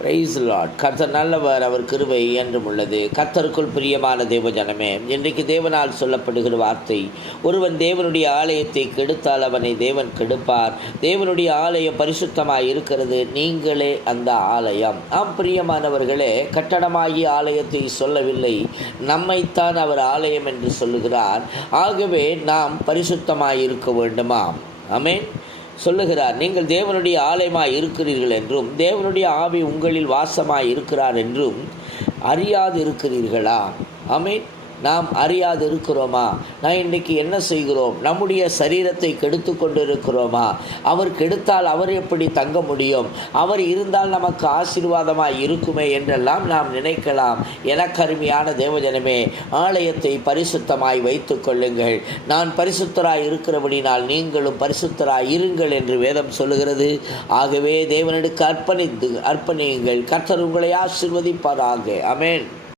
Price Lord. கர்த்தர் நல்லவர், அவர் கிருபை என்றும் உள்ளது. கர்த்தருக்குள் பிரியமான தேவஜனமே, இன்றைக்கு தேவனால் சொல்லப்படுகிற வார்த்தை, ஒருவன் தேவனுடைய ஆலயத்தை கெடுத்தால் அவனை தேவன் கெடுப்பார். தேவனுடைய ஆலயம் பரிசுத்தமாய் இருக்கிறது, நீங்களே அந்த ஆலயம். பிரியமானவர்களே, கட்டடமாகிய ஆலயத்தை சொல்லவில்லை, நம்மைத்தான் அவர் ஆலயம் என்று சொல்லுகிறார். ஆகவே நாம் பரிசுத்தமாய் இருக்க வேண்டுமாம். ஆமென். சொல்லுகிறார், நீங்கள் தேவனுடைய ஆலயமாய் இருக்கிறீர்கள் என்றும் தேவனுடைய ஆவி உங்களில் வாசமாய் இருக்கிறார் என்றும் அறியாது இருக்கிறீர்களா? ஆமென். நாம் அறியாது இருக்கிறோமா? நான் இன்றைக்கி என்ன செய்கிறோம்? நம்முடைய சரீரத்தை கெடுத்து கொண்டு இருக்கிறோமா? அவர் கெடுத்தால் அவர் எப்படி தங்க முடியும்? அவர் இருந்தால் நமக்கு ஆசீர்வாதமாய் இருக்குமே என்றெல்லாம் நாம் நினைக்கலாம். எனக்கு அருமையான தேவஜனமே, ஆலயத்தை பரிசுத்தமாய் வைத்து கொள்ளுங்கள். நான் பரிசுத்தராய் இருக்கிறபடினால் நீங்களும் பரிசுத்தராய் இருங்கள் என்று வேதம் சொல்லுகிறது. ஆகவே தேவனுக்கு அர்ப்பணியுங்கள். கர்த்தர் உங்களை ஆசீர்வதிப்பாராக. ஆமென்.